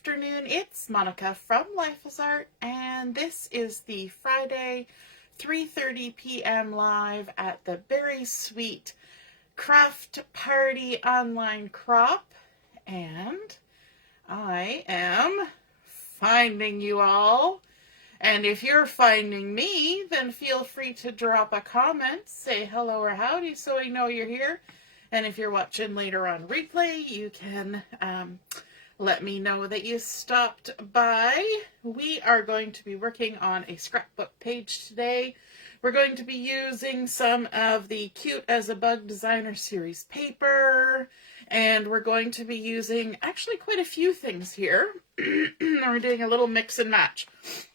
afternoon, it's Monica from Life is Art, and this is the Friday 3:30 p.m. live at the Very Sweet Craft Party Online Crop, and I am finding you all. And if you're finding me, then feel free to drop a comment, say hello or howdy so I know you're here. And if you're watching later on replay, you can let me know that you stopped by. We are going to be working on a scrapbook page today. We're going to be using some of the Cute as a Bug Designer Series paper. And we're going to be using actually quite a few things here. We're doing a little mix and match.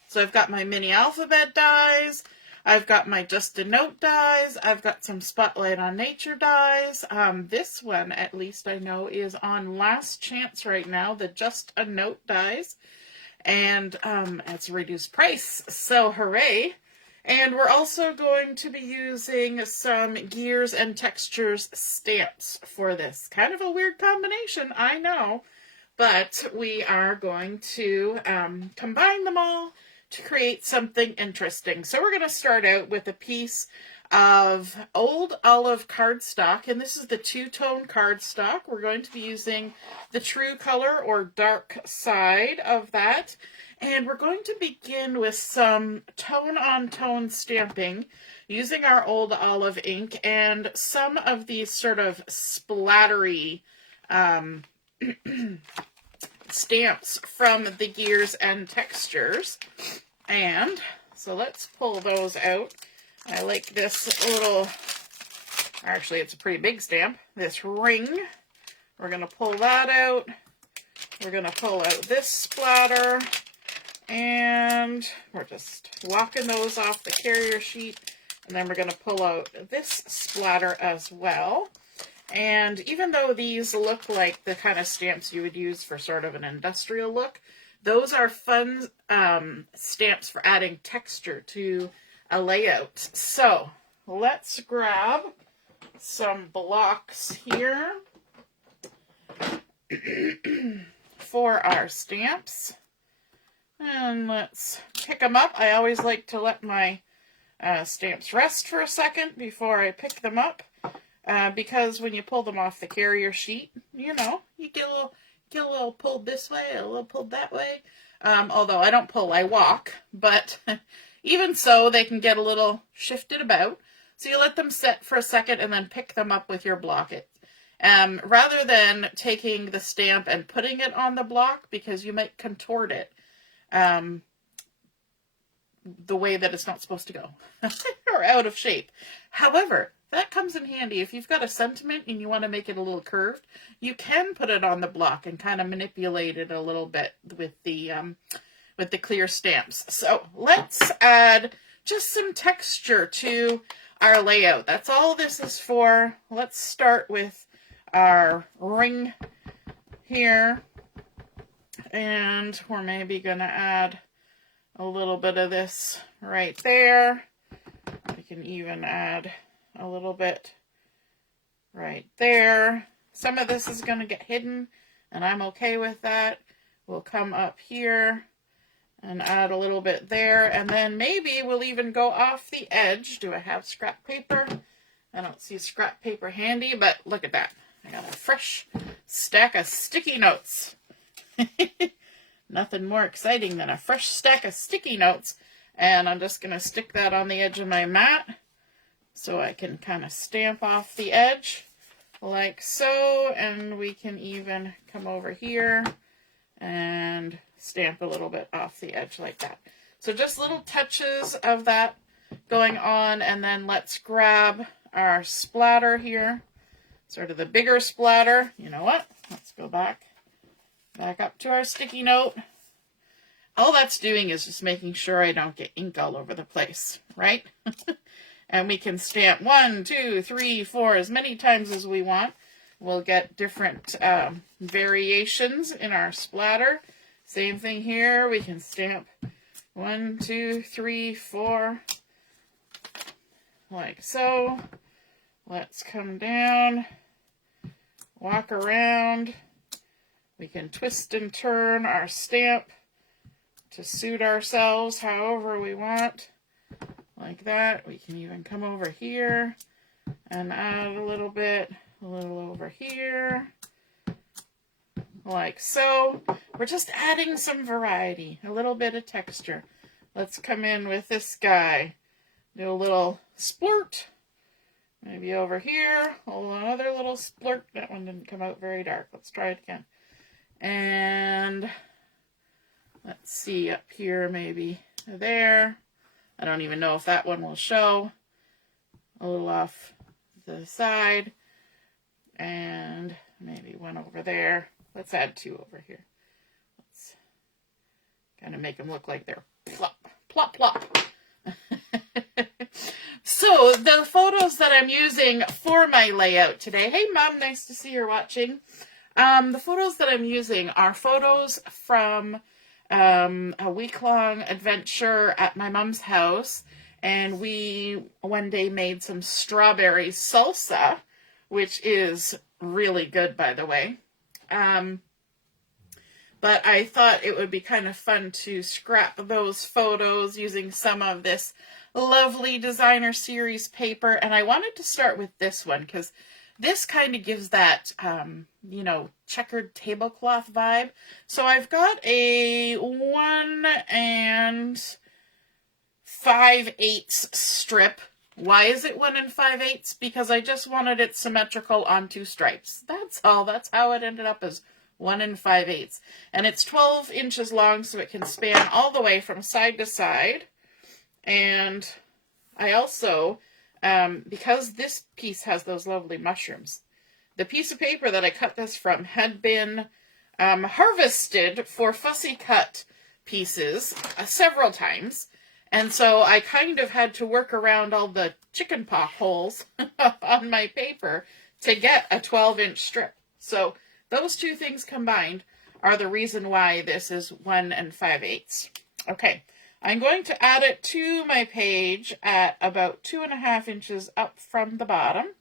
So I've got my mini alphabet dies. I've got my Just a Note dies. I've got some Spotlight on Nature dies. This one, at least I know, is on last chance right now, the Just a Note dies. And it's a reduced price, so hooray. And we're also going to be using some Gears and Textures stamps for this. Kind of a weird combination, I know. But we are going to combine them all to create something interesting. So we're going to start out with a piece of old olive cardstock, and this is the two-tone cardstock. We're going to be using the true color or dark side of that, and we're going to begin with some tone-on-tone stamping using our old olive ink and some of these sort of splattery stamps from the Gears and Textures. And so let's pull those out. I like this little, actually it's a pretty big stamp, this ring. We're going to pull that out. We're going to pull out this splatter. And we're just walking those off the carrier sheet. And then we're going to pull out this splatter as well. And even though these look like the kind of stamps you would use for sort of an industrial look, those are fun stamps for adding texture to a layout. So let's grab some blocks here for our stamps. And let's pick them up. I always like to let my stamps rest for a second before I pick them up. Because when you pull them off the carrier sheet, you know, you get a little pulled this way, a little pulled that way. Although I don't pull, I walk. But even so, they can get a little shifted about. So you let them set for a second and then pick them up with your block. Rather than taking the stamp and putting it on the block, because you might contort it the way that it's not supposed to go. Or out of shape. However, that comes in handy. If you've got a sentiment and you want to make it a little curved, you can put it on the block and kind of manipulate it a little bit with the clear stamps. So let's add just some texture to our layout. That's all this is for. Let's start with our ring here. And we're maybe going to add a little bit of this right there. We can even add a little bit right there. Some of this is going to get hidden, and I'm okay with that. We'll come up here and add a little bit there, and then maybe we'll even go off the edge. Do I have scrap paper? I don't see scrap paper handy, but look at that. I got a fresh stack of sticky notes. Nothing more exciting than a fresh stack of sticky notes. And I'm just going to stick that on the edge of my mat so I can kind of stamp off the edge like so. And we can even come over here and stamp a little bit off the edge like that. So just little touches of that going on. And then let's grab our splatter here, sort of the bigger splatter. You know what? Let's go back up to our sticky note. All that's doing is just making sure I don't get ink all over the place, right? And we can stamp 1, 2, 3, 4 as many times as we want. We'll get different variations in our splatter. Same thing here. We can stamp 1, 2, 3, 4, like so. Let's come down, walk around, We can twist and turn our stamp to suit ourselves however we want, like that. We can even come over here and add a little bit, a little over here, like so. We're just adding some variety, a little bit of texture. Let's come in with this guy. Do a little splurt, maybe over here, another little splurt. That one didn't come out very dark. Let's try it again. And let's see, up here, maybe there. I don't even know if that one will show. A little off the side. And maybe one over there. Let's add two over here. Let's kind of make them look like they're plop, plop, plop. So, the photos that I'm using for my layout today. Hey, Mom, nice to see you're watching. The photos that I'm using are photos from a week-long adventure at my mom's house. And we one day made some strawberry salsa, which is really good, by the way. But I thought it would be kind of fun to scrap those photos using some of this lovely designer series paper. And I wanted to start with this one because this kind of gives that, you know, checkered tablecloth vibe. So I've got a 1 5/8 strip. Why is it 1 5/8? Because I just wanted it symmetrical on 2 stripes. That's all. That's how it ended up as 1 5/8. And it's 12 inches long, so it can span all the way from side to side. And I also, because this piece has those lovely mushrooms, the piece of paper that I cut this from had been harvested for fussy cut pieces several times. And so I kind of had to work around all the chicken pox holes on my paper to get a 12-inch strip. So those two things combined are the reason why this is 1 5/8. Okay, I'm going to add it to my page at about 2.5 inches up from the bottom,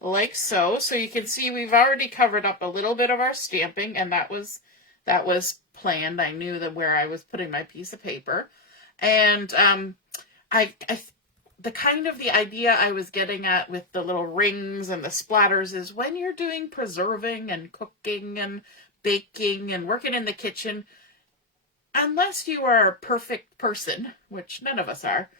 like so. So you can see we've already covered up a little bit of our stamping, and that was planned. I knew that where I was putting my piece of paper. And the idea I was getting at with the little rings and the splatters is when you're doing preserving and cooking and baking and working in the kitchen, unless you are a perfect person, which none of us are,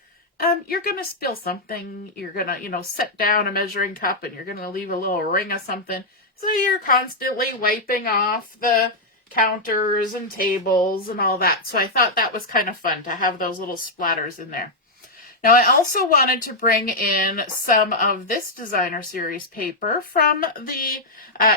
you're going to spill something. You're going to, you know, set down a measuring cup and you're going to leave a little ring of something. So you're constantly wiping off the counters and tables and all that. So I thought that was kind of fun to have those little splatters in there. Now I also wanted to bring in some of this designer series paper from the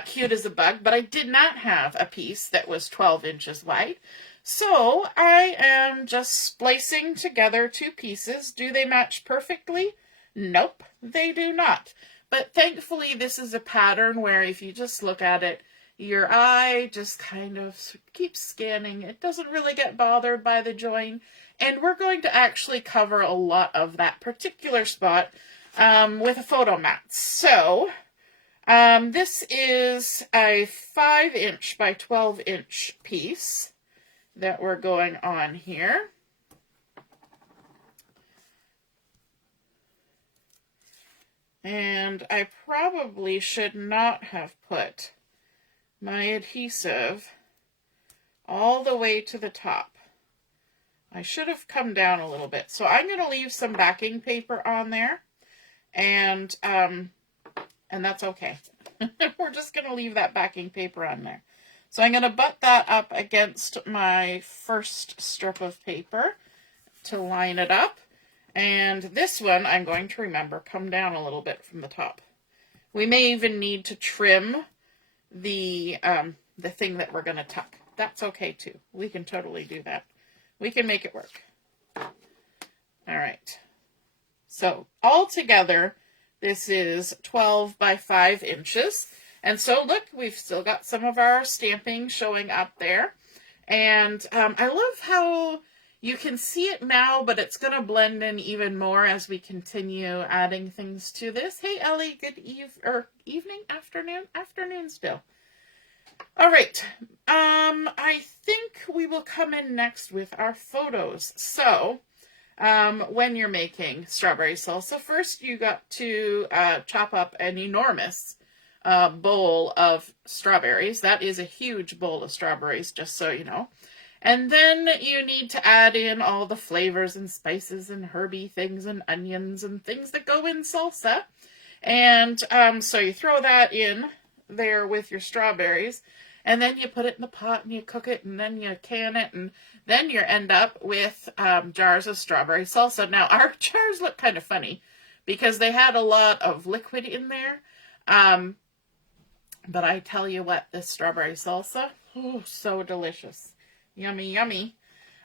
Cute as a Bug, but I did not have a piece that was 12 inches wide. So I am just splicing together 2 pieces. Do they match perfectly? Nope, they do not. But thankfully this is a pattern where if you just look at it, your eye just kind of keeps scanning. It doesn't really get bothered by the join. And we're going to actually cover a lot of that particular spot with a photo mat. So this is a 5-inch by 12-inch piece that we're going on here. And I probably should not have put my adhesive all the way to the top. I should have come down a little bit. So I'm going to leave some backing paper on there, and that's okay. We're just going to leave that backing paper on there. So I'm going to butt that up against my first strip of paper to line it up. And this one, I'm going to remember, come down a little bit from the top. We may even need to trim the thing that we're going to tuck. That's okay too. We can totally do that. We can make it work. All right. So all together, this is 12 by 5 inches. And so look, we've still got some of our stamping showing up there. And I love how you can see it now, but it's going to blend in even more as we continue adding things to this. Hey, Ellie, good evening, afternoon still. All right. I think we will come in next with our photos. So, when you're making strawberry salsa, first you got to chop up an enormous bowl of strawberries. That is a huge bowl of strawberries, just so you know. And then you need to add in all the flavors and spices and herby things and onions and things that go in salsa. And so you throw that in there with your strawberries. And then you put it in the pot and you cook it and then you can it. And then you end up with jars of strawberry salsa. Now, our jars look kind of funny because they had a lot of liquid in there. But I tell you what, this strawberry salsa, oh, so delicious. Yummy, yummy.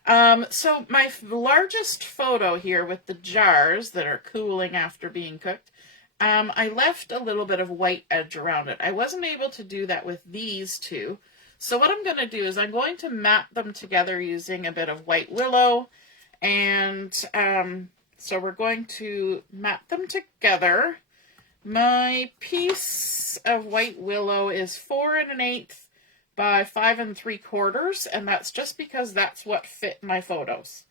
So my largest photo here with the jars that are cooling after being cooked, I left a little bit of white edge around it. I wasn't able to do that with these two. So what I'm going to do is I'm going to map them together using a bit of white willow. And so we're going to map them together. My piece of white willow is 4 1/8 by 5 3/4, and that's just because that's what fit my photos.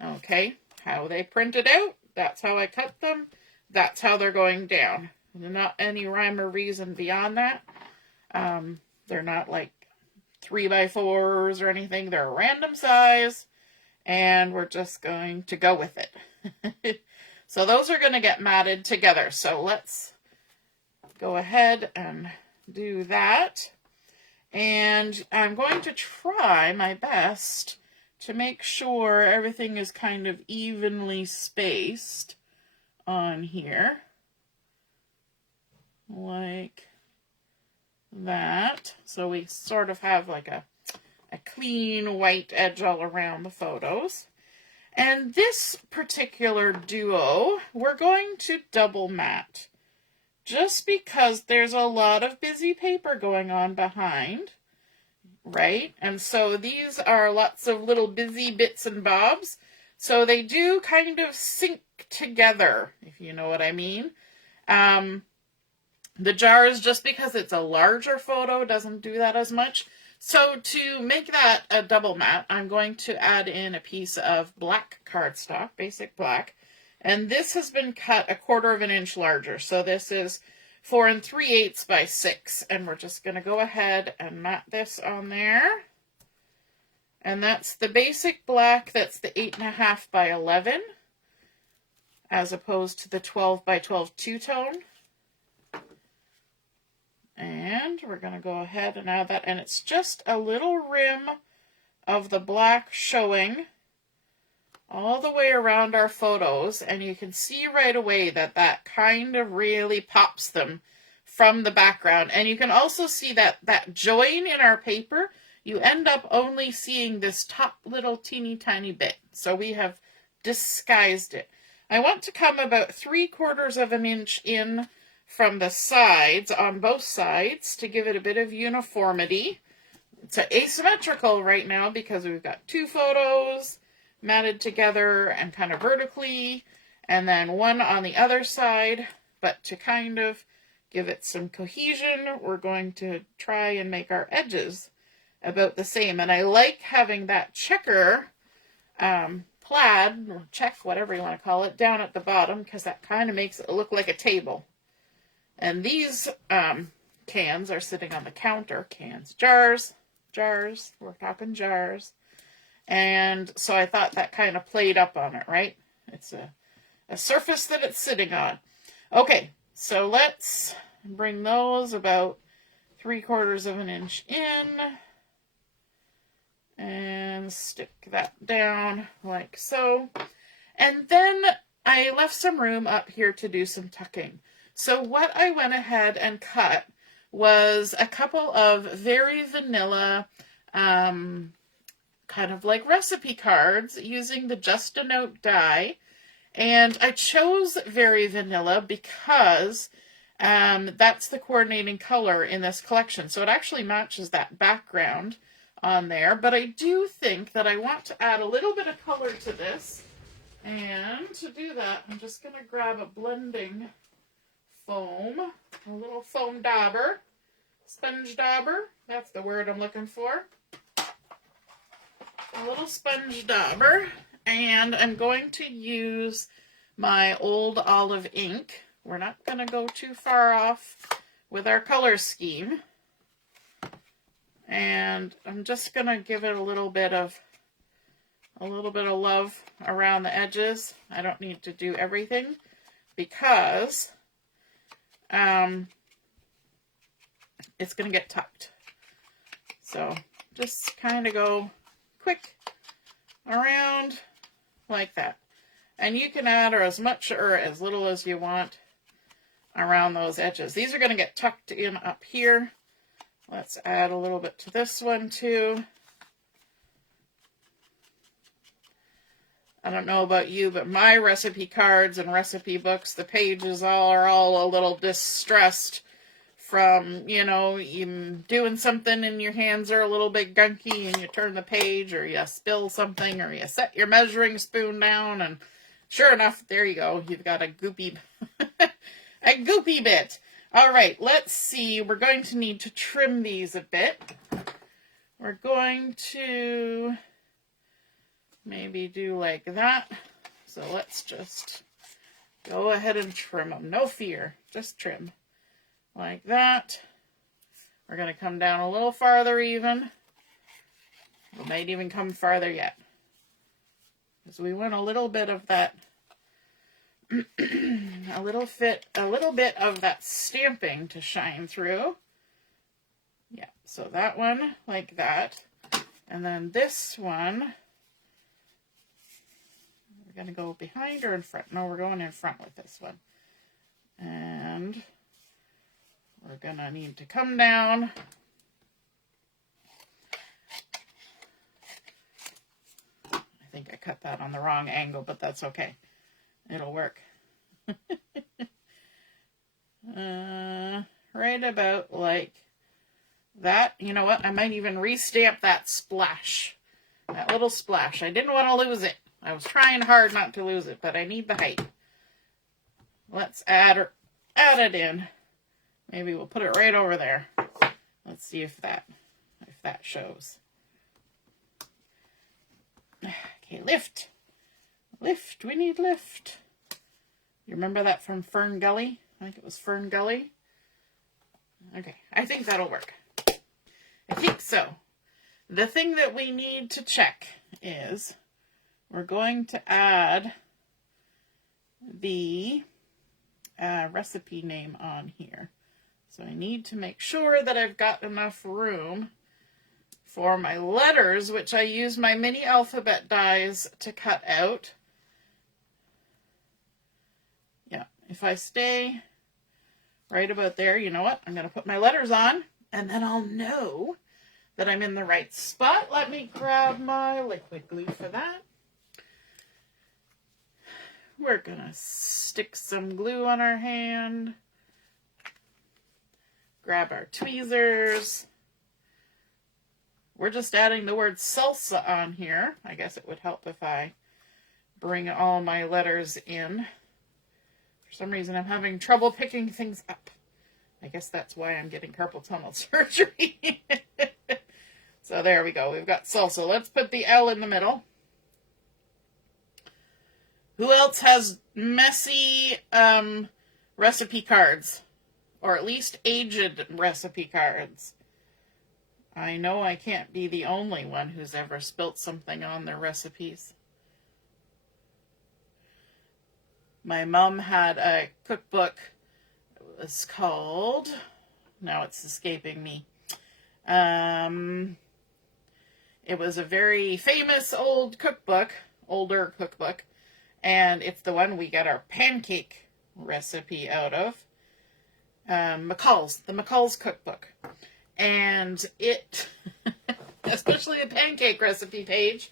Okay, how they printed out, that's how I cut them, that's how they're going down. Not any rhyme or reason beyond that. They're not like 3 by 4s or anything, they're a random size, and we're just going to go with it. So those are going to get matted together. So let's go ahead and do that. And I'm going to try my best to make sure everything is kind of evenly spaced on here. Like that. So we sort of have like a clean white edge all around the photos. And this particular duo, we're going to double mat. Just because there's a lot of busy paper going on behind, right? And so these are lots of little busy bits and bobs. So they do kind of sync together, if you know what I mean. The jars, just because it's a larger photo, doesn't do that as much. So to make that a double mat, I'm going to add in a piece of black cardstock, basic black. And this has been cut 1/4 inch larger. So this is 4 3/8 by 6. And we're just going to go ahead and mat this on there. And that's the basic black, that's the 8.5 by 11, as opposed to the 12 by 12 two-tone. And we're going to go ahead and add that. And it's just a little rim of the black showing all the way around our photos. And you can see right away that that kind of really pops them from the background. And you can also see that join in our paper, you end up only seeing this top little teeny tiny bit. So we have disguised it. I want to come about 3/4 inch in from the sides, on both sides, to give it a bit of uniformity. It's asymmetrical right now because we've got 2 photos matted together and kind of vertically, and then one on the other side. But to kind of give it some cohesion, we're going to try and make our edges about the same. And I like having that checker, plaid, or check, whatever you want to call it, down at the bottom, because that kind of makes it look like a table. And these cans are sitting on the counter. Cans, jars, we're talking jars. And so I thought that kind of played up on it, right? It's a surface that it's sitting on. Okay, so let's bring those about 3/4 inch in. And stick that down like so. And then I left some room up here to do some tucking. So what I went ahead and cut was a couple of very vanilla, kind of like recipe cards using the Just a Note die. And I chose very vanilla because that's the coordinating color in this collection. So it actually matches that background on there. But I do think that I want to add a little bit of color to this. And to do that, I'm just going to grab a blending foam, a little foam dauber, sponge dauber. That's the word I'm looking for. A little sponge dauber. And I'm going to use my old olive ink. We're not going to go too far off with our color scheme. And I'm just going to give it a little bit of love around the edges. I don't need to do everything because it's going to get tucked. So just kind of go quick around like that. And you can add or as much or as little as you want around those edges. These are going to get tucked in up here. Let's add a little bit to this one too. I don't know about you, but my recipe cards and recipe books, the pages are all a little distressed from, you know, you doing something and your hands are a little bit gunky and you turn the page or you spill something or you set your measuring spoon down and sure enough, there you go. You've got a goopy, a goopy bit. All right, let's see. We're going to need to trim these a bit. We're going to maybe do like that. So let's just go ahead and trim them. No fear, just trim. Like that. We're going to come down a little farther even. We might even come farther yet. Because we want a little bit of that, a little bit of that stamping to shine through. Yeah, so that one like that. And then this one, we're going to go behind or in front? No, we're going in front with this one. And we're going to need to come down. I think I cut that on the wrong angle, but that's okay. It'll work. Right about like that. You know what? I might even restamp that splash. That little splash. I didn't want to lose it. I was trying hard not to lose it, but I need the height. Let's add it in. Maybe we'll put it right over there. Let's see if that shows. Okay, lift. Lift. We need lift. You remember that from Fern Gully? I think it was Fern Gully. Okay, I think that'll work. I think so. The thing that we need to check is we're going to add the recipe name on here. So I need to make sure that I've got enough room for my letters, which I use my mini alphabet dies to cut out. Yeah, if I stay right about there, you know what? I'm going to put my letters on, and then I'll know that I'm in the right spot. Let me grab my liquid glue for that. We're going to stick some glue on our hand. Grab our tweezers. We're just adding the word salsa on here. I guess it would help if I bring all my letters in. For some reason, I'm having trouble picking things up. I guess that's why I'm getting carpal tunnel surgery. So there we go. We've got salsa. Let's put the L in the middle. Who else has messy recipe cards? Or at least aged recipe cards? I know I can't be the only one who's ever spilt something on their recipes. My mom had a cookbook. It was called, now it's escaping me. It was a very famous old cookbook, older cookbook, and it's the one we got our pancake recipe out of. The McCall's cookbook. And it, especially the pancake recipe page,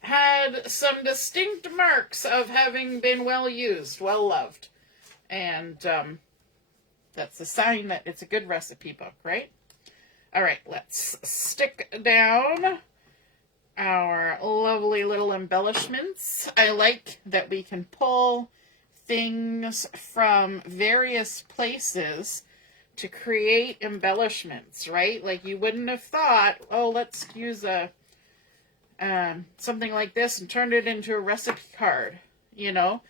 had some distinct marks of having been well used, well loved. And that's a sign that it's a good recipe book, right? All right, let's stick down our lovely little embellishments. I like that we can pull things from various places to create embellishments, right? Like you wouldn't have thought, oh, let's use a something like this and turn it into a recipe card, you know?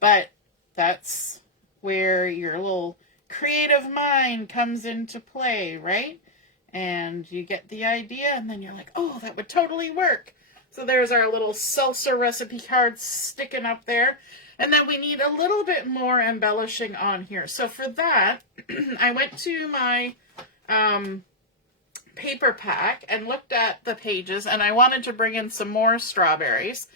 But that's where your little creative mind comes into play, right? And you get the idea, and then you're like, oh, that would totally work. So there's our little salsa recipe card sticking up there. And then we need a little bit more embellishing on here. So for that, I went to my paper pack and looked at the pages, and I wanted to bring in some more strawberries.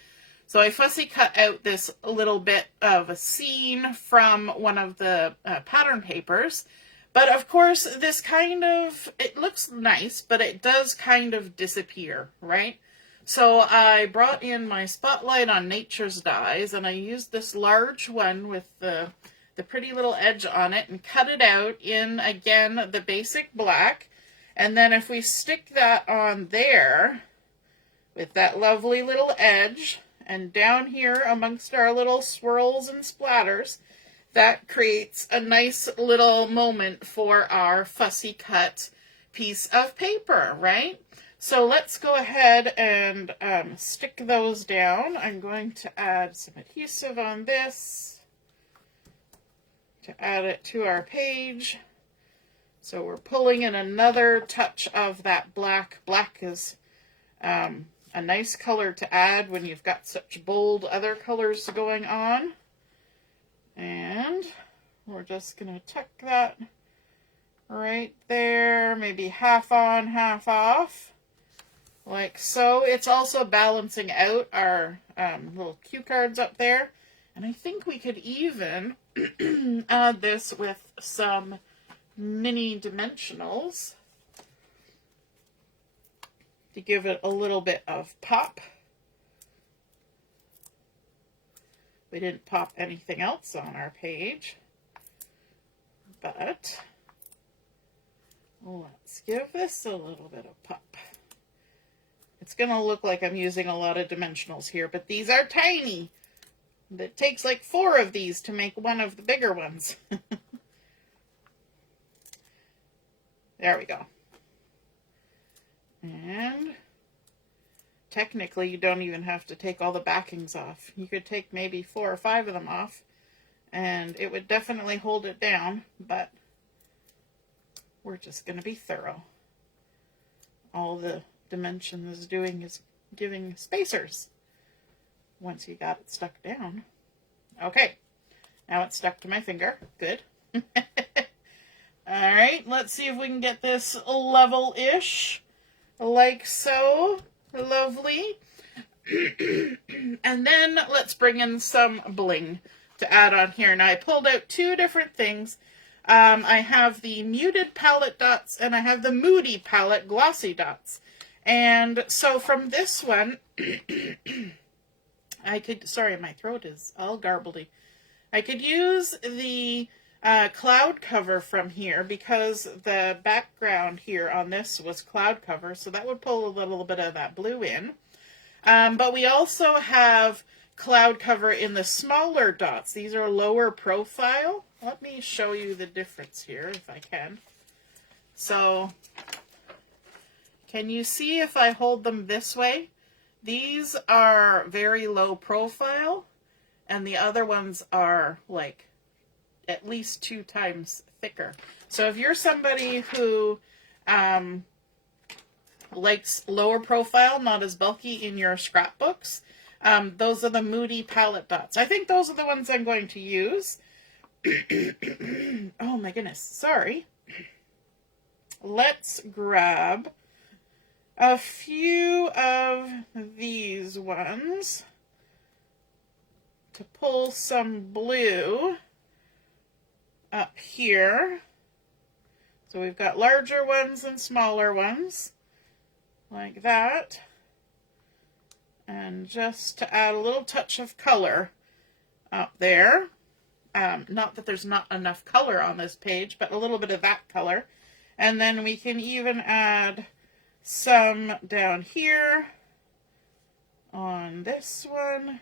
So I fussy cut out this little bit of a scene from one of the pattern papers. But of course, this kind of, it looks nice, but it does kind of disappear, right? So I brought in my Spotlight on Nature's Dies, and I used this large one with the pretty little edge on it and cut it out in, again, the basic black. And then if we stick that on there with that lovely little edge, and down here amongst our little swirls and splatters, that creates a nice little moment for our fussy cut piece of paper, right? So let's go ahead and stick those down. I'm going to add some adhesive on this to add it to our page. So we're pulling in another touch of that black. Black is a nice color to add when you've got such bold other colors going on. And we're just going to tuck that right there, maybe half on, half off. Like so. It's also balancing out our little cue cards up there. And I think we could even add this with some mini dimensionals to give it a little bit of pop. We didn't pop anything else on our page, but let's give this a little bit of pop. It's going to look like I'm using a lot of dimensionals here, but these are tiny. It takes like 4 of these to make one of the bigger ones. There we go. And technically, you don't even have to take all the backings off. You could take maybe 4 or 5 of them off, and it would definitely hold it down, but we're just going to be thorough. All the dimension is doing is giving spacers once you got it stuck down. Okay, now it's stuck to my finger. Good. All right, let's see if we can get this level-ish, like so. Lovely. And then let's bring in some bling to add on here. Now I pulled out 2 different things. I have the muted palette dots and I have the Moody Palette Glossy dots. And so from this one, I could, sorry, my throat is all garbledy. I could use the cloud cover from here because the background here on this was cloud cover, so that would pull a little bit of that blue in. But we also have cloud cover in the smaller dots. These are lower profile. Let me show you the difference here if I can. So can you see if I hold them this way? These are very low profile, and the other ones are like at least 2 times thicker. So if you're somebody who likes lower profile, not as bulky in your scrapbooks, those are the Moody Palette dots. I think those are the ones I'm going to use. Oh my goodness, sorry. Let's grab a few of these ones to pull some blue up here. So we've got larger ones and smaller ones, like that. And just to add a little touch of color up there. Not that there's not enough color on this page, but a little bit of that color. And then we can even add some down here on this one,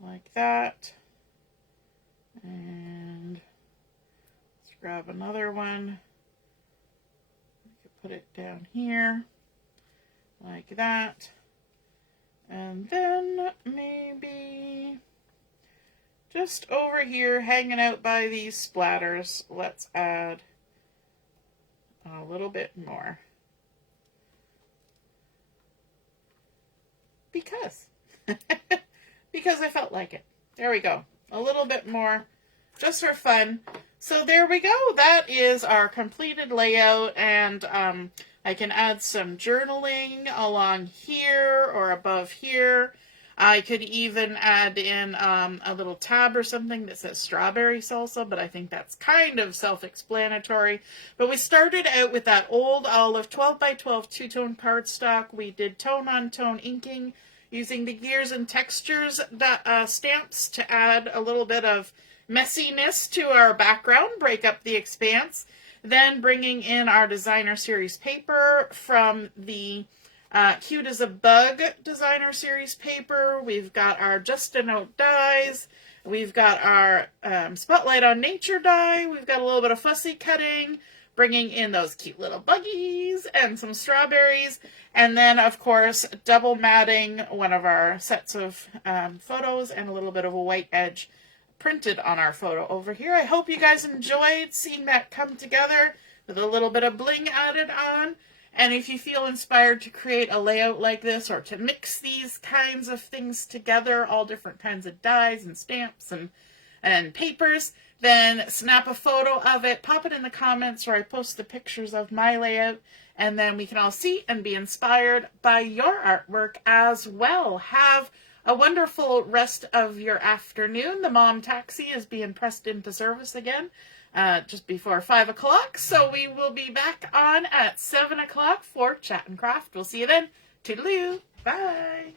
like that, and grab another one. I could put it down here like that. And then maybe just over here hanging out by these splatters, let's add a little bit more. Because. Because I felt like it. There we go. A little bit more just for fun. So there we go. That is our completed layout, and I can add some journaling along here or above here. I could even add in a little tab or something that says strawberry salsa, but I think that's kind of self-explanatory. But we started out with that old olive 12 by 12 two-tone cardstock. We did tone-on-tone inking using the Gears and Textures stamps to add a little bit of messiness to our background, break up the expanse. Then bringing in our designer series paper from the Cute as a Bug designer series paper. We've got our Just a Note dies. We've got our Spotlight on Nature die. We've got a little bit of fussy cutting, bringing in those cute little buggies and some strawberries. And then, of course, double matting one of our sets of photos and a little bit of a white edge printed on our photo over here. I hope you guys enjoyed seeing that come together with a little bit of bling added on. And if you feel inspired to create a layout like this, or to mix these kinds of things together, all different kinds of dies and stamps and papers, then snap a photo of it, pop it in the comments where I post the pictures of my layout, and then we can all see and be inspired by your artwork as well. Have a wonderful rest of your afternoon. The mom taxi is being pressed into service again just before 5 o'clock. So we will be back on at 7 o'clock for Chat and Craft. We'll see you then. Toodaloo. Bye.